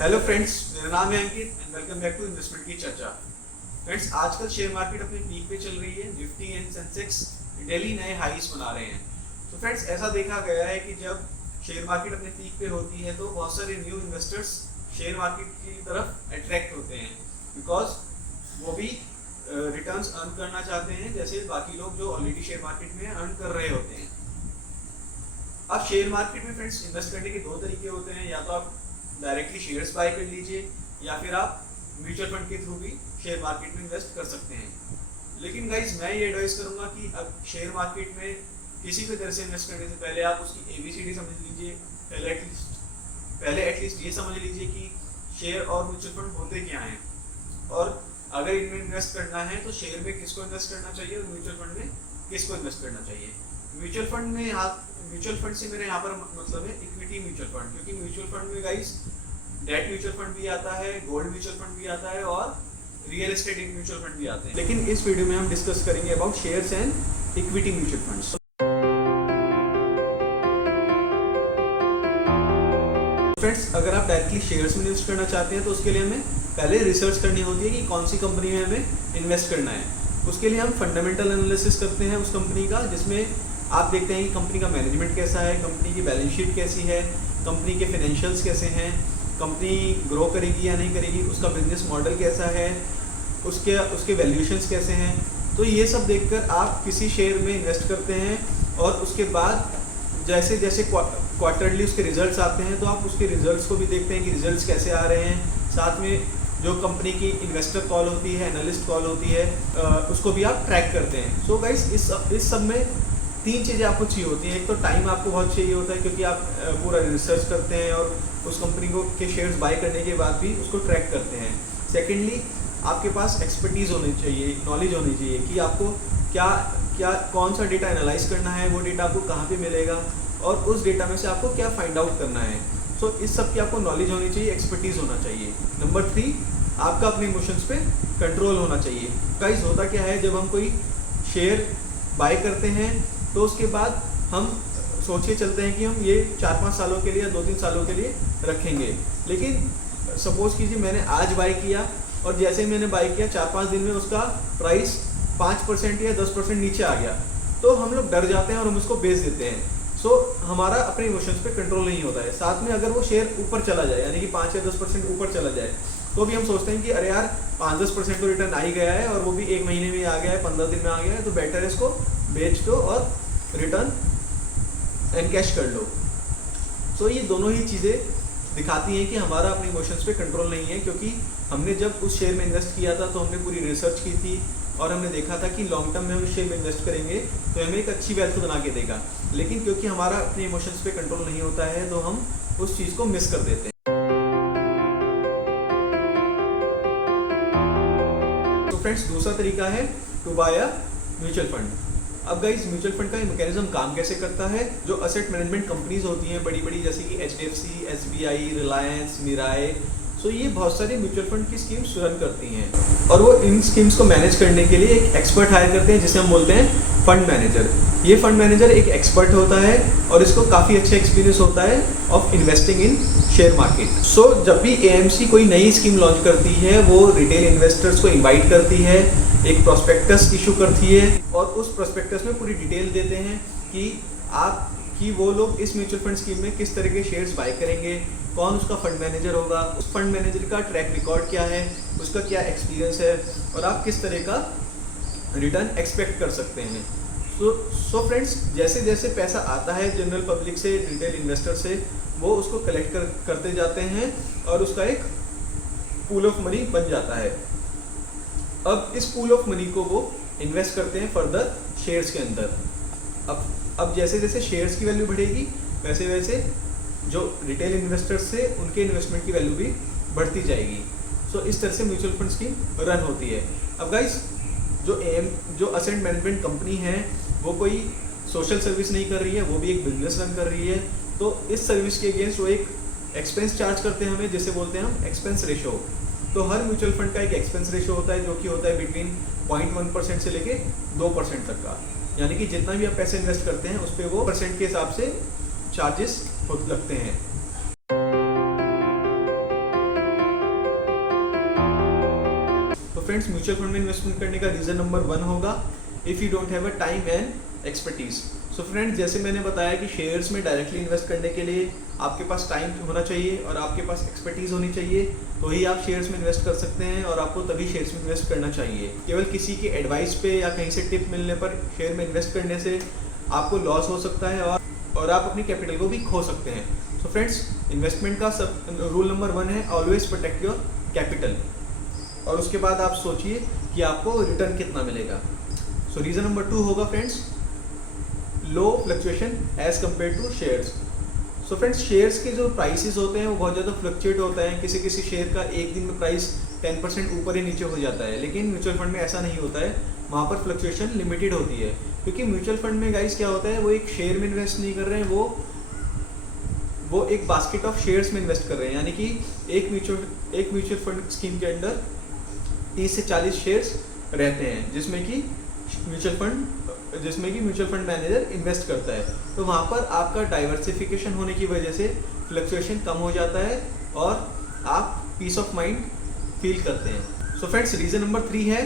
Hello friends, मेरा नाम है Ankit and welcome back to investment की चर्चा। फ्रेंड्स, आजकल शेयर मार्केट अपनी पीक पे चल रही है। निफ्टी एंड सेंसेक्स डेली नए हाईस बना रहे हैं। तो फ्रेंड्स, ऐसा देखा गया है कि जब शेयर मार्केट अपने पीक पे होती है तो बहुत सारे न्यू इन्वेस्टर्स शेयर मार्केट की तरफ अट्रैक्ट होते हैं, बिकॉज वो भी रिटर्न्स अर्न करना चाहते हैं जैसे बाकी लोग जो ऑलरेडी शेयर मार्केट में अर्न कर रहे होते हैं। अब शेयर मार्केट में फ्रेंड्स इन्वेस्ट करने के दो तरीके होते हैं, या तो आप डायरेक्टली शेयर्स बाय कर लीजिए या फिर आप म्यूचुअल फंड के थ्रू भी शेयर मार्केट में इन्वेस्ट कर सकते हैं। लेकिन गाइज, मैं ये एडवाइस करूंगा कि अब शेयर मार्केट में किसी भी तरह से इन्वेस्ट करने से पहले आप उसकी ABCD समझ लीजिए। पहले एटलीस्ट ये समझ लीजिए कि शेयर और म्यूचुअल फंड होते क्या हैं, और अगर इनमें इन्वेस्ट करना है तो शेयर में किसको इन्वेस्ट करना चाहिए और म्यूचुअल फंड में किसको इन्वेस्ट करना चाहिए। म्यूचुअल फंड से मेरे यहाँ पर मतलब है इक्विटी म्यूचुअल फंड, क्योंकि म्यूचुअल फंड में गाइस डेट म्यूचुअल फंड भी आता है, गोल्ड म्यूचुअल फंड भी आता है और रियल एस्टेट म्यूचुअल फंड भी आते हैं। लेकिन इस वीडियो में हम डिस्कस करेंगे about shares and equity mutual funds. Friends, अगर आप डायरेक्टली शेयर्स में इन्वेस्ट करना चाहते हैं तो उसके लिए हमें पहले रिसर्च करनी होती है कि कौन सी कंपनी में हमें इन्वेस्ट करना है। उसके लिए हम फंडामेंटल एनालिसिस करते हैं उस कंपनी का, जिसमें आप देखते हैं कि कंपनी का मैनेजमेंट कैसा है, कंपनी की बैलेंस शीट कैसी है, कंपनी के फाइनेंशियल्स कैसे हैं, कंपनी ग्रो करेगी या नहीं करेगी, उसका बिजनेस मॉडल कैसा है, उसके वैल्यूएशंस कैसे हैं। तो ये सब देखकर आप किसी शेयर में इन्वेस्ट करते हैं, और उसके बाद जैसे जैसे क्वार्टरली उसके रिजल्ट्स आते हैं तो आप उसके रिजल्ट्स को भी देखते हैं कि रिजल्ट्स कैसे आ रहे हैं। साथ में जो कंपनी की इन्वेस्टर कॉल होती है, एनालिस्ट कॉल होती है, उसको भी आप ट्रैक करते हैं। सो गाइस, इस सब में तीन चीज़ें आपको चाहिए होती हैं। एक तो टाइम आपको बहुत चाहिए होता है, क्योंकि आप पूरा रिसर्च करते हैं और उस कंपनी को के शेयर्स बाय करने के बाद भी उसको ट्रैक करते हैं। सेकेंडली, आपके पास एक्सपर्टीज़ होनी चाहिए, नॉलेज होनी चाहिए कि आपको क्या कौन सा डेटा एनालाइज करना है, वो डेटा आपको कहाँ पे मिलेगा और उस डेटा में से आपको क्या फाइंड आउट करना है। सो इस सब की आपको नॉलेज होनी चाहिए, एक्सपर्टीज़ होना चाहिए। नंबर 3, आपका अपने इमोशंस पे कंट्रोल होना चाहिए। गाइस, होता क्या है, जब हम कोई शेयर बाय करते हैं तो उसके बाद हम सोच के चलते हैं कि हम ये 4-5 सालों के लिए या 2-3 सालों के लिए रखेंगे। लेकिन सपोज कीजिए मैंने आज बाय किया और जैसे ही मैंने बाय किया 4-5 दिन में उसका प्राइस 5% या 10% नीचे आ गया, तो हम लोग डर जाते हैं और हम उसको बेच देते हैं। सो हमारा अपने इमोशंस पे कंट्रोल नहीं होता है। साथ में अगर वो शेयर ऊपर चला जाए, यानी कि 5 या 10% ऊपर चला जाए, तो भी हम सोचते हैं कि अरे यार 5-10% तो रिटर्न आ ही गया है और वो भी 1 महीने में आ गया है, 15 दिन में आ गया है, तो बेटर है इसको बेच दो और रिटर्न एनकैश कर लो। सो ये दोनों ही चीज़ें दिखाती हैं कि हमारा अपने इमोशंस पे कंट्रोल नहीं है, क्योंकि हमने जब उस शेयर में इन्वेस्ट किया था तो हमने पूरी रिसर्च की थी और हमने देखा था कि लॉन्ग टर्म में हम इस शेयर में इन्वेस्ट करेंगे तो हमें एक अच्छी वेल्थ बना के देगा। लेकिन क्योंकि हमारा अपने इमोशंस पे कंट्रोल नहीं होता है तो हम उस चीज़ को मिस कर देते हैं। तो फ्रेंड्स, दूसरा तरीका है to buy a mutual fund. अब गाइस, म्यूचुअल फंड का मैकेनिज्म काम कैसे करता है। जो असेट मैनेजमेंट कंपनीज होती हैं बड़ी बड़ी, जैसे कि HDFC, SBI, रिलायंस, मिराए, सो ये बहुत सारी म्यूचुअल फंड की स्कीम्स रन करती हैं और वो इन स्कीम्स को मैनेज करने के लिए एक एक्सपर्ट हायर करते हैं, जिसे हम बोलते हैं फंड मैनेजर। ये फंड मैनेजर एक एक्सपर्ट होता है और इसको काफ़ी अच्छा एक्सपीरियंस होता है of investing in share market. So जब भी AMC कोई नई स्कीम लॉन्च करती है, वो रिटेल इन्वेस्टर्स को इन्वाइट करती है, एक प्रोस्पेक्टस इशू करती है और उस प्रोस्पेक्टस में पूरी डिटेल देते हैं कि वो लोग इस म्यूचुअल फंड स्कीम में किस तरह के शेयर्स बाय करेंगे, कौन उसका फंड मैनेजर होगा, उस फंड मैनेजर का ट्रैक रिकॉर्ड क्या है, उसका क्या एक्सपीरियंस है और आप किस तरह का रिटर्न एक्सपेक्ट कर सकते हैं। सो फ्रेंड्स, जैसे जैसे पैसा आता है जनरल पब्लिक से, रिटेल इन्वेस्टर से, वो उसको कलेक्ट करते जाते हैं और उसका एक पूल ऑफ मनी बन जाता है। अब इस पूल ऑफ मनी को वो इन्वेस्ट करते हैं फर्दर शेयर्स के अंदर। अब जैसे जैसे शेयर्स की वैल्यू बढ़ेगी, वैसे वैसे जो रिटेल इन्वेस्टर्स से उनके इन्वेस्टमेंट की वैल्यू भी बढ़ती जाएगी। सो इस तरह से म्यूचुअल फंड स्कीम रन होती है। अब गाइस, जो असेट मैनेजमेंट कंपनी है वो कोई सोशल सर्विस नहीं कर रही है, वो भी एक बिजनेस रन कर रही है। तो इस सर्विस के अगेंस्ट वो एक एक्सपेंस चार्ज करते हैं हमें, जिसे बोलते हैं हम एक्सपेंस रेशो। तो हर म्यूचुअल फंड का एक एक्सपेंस रेशो होता है, जो कि होता है बिटवीन 0.1% से लेके 2% तक का। यानी कि जितना भी आप पैसे इन्वेस्ट करते हैं उस पर वो परसेंट के हिसाब से चार्जेस लगते हैं। फ्रेंड्स म्यूचुअल फंड में इन्वेस्टमेंट करने का रीज़न नंबर 1 होगा if you don't have a time and expertise. So friends जैसे मैंने बताया कि शेयर्स में डायरेक्टली इन्वेस्ट करने के लिए आपके पास टाइम होना चाहिए और आपके पास एक्सपर्टीज़ होनी चाहिए, तो ही आप शेयर्स में इन्वेस्ट कर सकते हैं और आपको तभी शेयर्स में इन्वेस्ट करना चाहिए। केवल किसी के एडवाइस पे या कहीं से टिप मिलने पर शेयर में इन्वेस्ट करने से आपको लॉस हो सकता है और आप अपनी कैपिटल को भी खो सकते हैं। सो फ्रेंड्स इन्वेस्टमेंट का रूल नंबर 1 है ऑलवेज प्रोटेक्ट योर कैपिटल, और उसके बाद आप सोचिए कि आपको रिटर्न कितना मिलेगा। सो रीज़न नंबर 2 होगा friends low fluctuation as compare to shares. So friends shares के जो प्राइसेस होते हैं वो बहुत ज़्यादा फ्लक्चुएट होता है, किसी किसी शेयर का एक दिन में प्राइस 10% ऊपर ही नीचे हो जाता है, लेकिन म्यूचुअल फंड में ऐसा नहीं होता है, वहाँ पर फ्लक्चुएशन लिमिटेड होती है। क्योंकि म्यूचुअल फंड में गाइस क्या होता है, वो एक शेयर में इन्वेस्ट नहीं कर रहे हैं, वो एक बास्केट ऑफ शेयर्स में इन्वेस्ट कर रहे हैं, यानी कि एक म्यूचुअल फंड स्कीम के अंदर 30 से 40 शेयर्स रहते हैं जिसमें कि म्यूचुअल फंड मैनेजर इन्वेस्ट करता है। तो वहाँ पर आपका डाइवर्सिफिकेशन होने की वजह से फ्लक्चुएशन कम हो जाता है और आप पीस ऑफ माइंड फील करते हैं। सो फ्रेंड्स रीज़न नंबर 3 है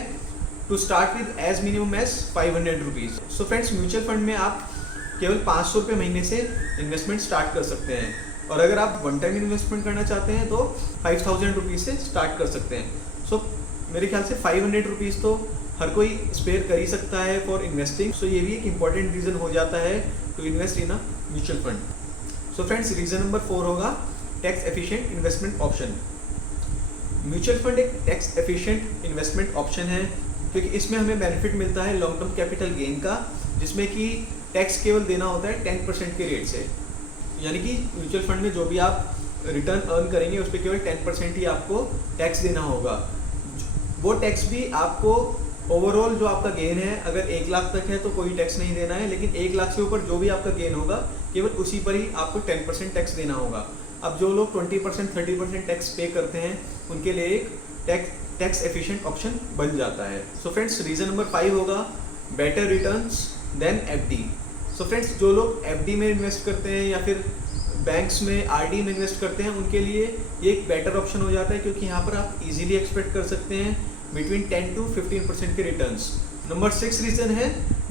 to start with as minimum as 500 rupees. So friends mutual fund में आप केवल 500 रुपये महीने से इन्वेस्टमेंट स्टार्ट कर सकते हैं, और अगर आप वन टाइम इन्वेस्टमेंट करना चाहते हैं तो 5000 रुपीज़ से स्टार्ट कर सकते हैं। सो मेरे ख्याल से 500 रुपीज़ तो हर कोई स्पेयर कर ही सकता है फॉर इन्वेस्टिंग। सो ये भी एक इम्पॉर्टेंट रीज़न हो जाता है to invest in a mutual fund. So friends reason number 4 होगा tax efficient investment option. Mutual fund एक टैक्स एफिशिएंट इन्वेस्टमेंट ऑप्शन है क्योंकि इसमें हमें बेनिफिट मिलता है लॉन्ग टर्म कैपिटल गेन का, जिसमें कि टैक्स केवल देना होता है 10% के रेट से, यानी कि म्यूचुअल फंड में जो भी आप रिटर्न अर्न करेंगे उस पर केवल 10% ही आपको टैक्स देना होगा। वो टैक्स भी आपको ओवरऑल जो आपका गेन है अगर 1 लाख तक है तो कोई टैक्स नहीं देना है, लेकिन 1 लाख से ऊपर जो भी आपका गेन होगा केवल उसी पर ही आपको 10% टैक्स देना होगा। अब जो लोग 20% 30% टैक्स पे करते हैं उनके लिए एक टैक्स एफिशिएंट ऑप्शन बन जाता है। सो फ्रेंड्स रीज़न नंबर 5 होगा better returns than FD. So friends जो लोग एफडी में इन्वेस्ट करते हैं या फिर बैंक्स में आरडी में इन्वेस्ट करते हैं उनके लिए ये एक बेटर ऑप्शन हो जाता है, क्योंकि यहाँ पर आप इजीली एक्सपेक्ट कर सकते हैं बिटवीन 10 to 15% के रिटर्न्स। नंबर 6 रीज़न है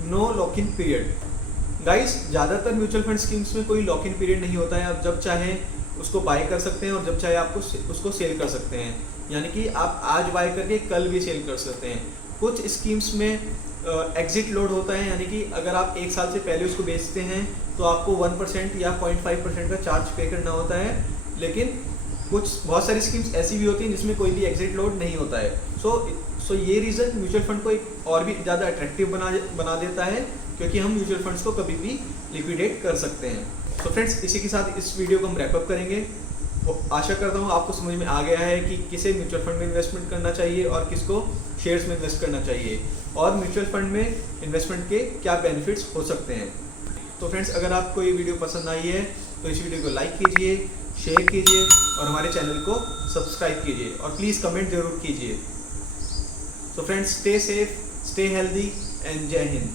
no lock in period. Guys ज़्यादातर म्यूचुअल फंड स्कीम्स में कोई लॉक इन पीरियड नहीं होता है, आप जब चाहे उसको बाय कर सकते हैं और जब चाहे आपको उसको सेल कर सकते हैं, यानी कि आप आज बाय करके कल भी सेल कर सकते हैं। कुछ स्कीम्स में एग्जिट लोड होता है, यानी कि अगर आप 1 साल से पहले उसको बेचते हैं तो आपको 1% या 0.5% का चार्ज पे करना होता है, लेकिन बहुत सारी स्कीम्स ऐसी भी होती हैं जिसमें कोई भी एग्जिट लोड नहीं होता है। सो ये रीज़न म्यूचुअल फंड को एक और भी ज़्यादा अट्रैक्टिव बना देता है, क्योंकि हम म्यूचुअल फंड्स को कभी भी लिक्विडेट कर सकते हैं। तो फ्रेंड्स इसी के साथ इस वीडियो को हम रैपअप करेंगे। तो आशा करता हूँ आपको समझ में आ गया है कि किसे म्यूचुअल फंड में इन्वेस्टमेंट करना चाहिए और किसको शेयर्स में इन्वेस्ट करना चाहिए, और म्यूचुअल फंड में इन्वेस्टमेंट के क्या बेनिफिट्स हो सकते हैं। तो फ्रेंड्स अगर आपको ये वीडियो पसंद आई है तो इस वीडियो को लाइक कीजिए, शेयर कीजिए और हमारे चैनल को सब्सक्राइब कीजिए और प्लीज़ कमेंट ज़रूर कीजिए। तो friends stay safe, stay healthy and जय हिंद।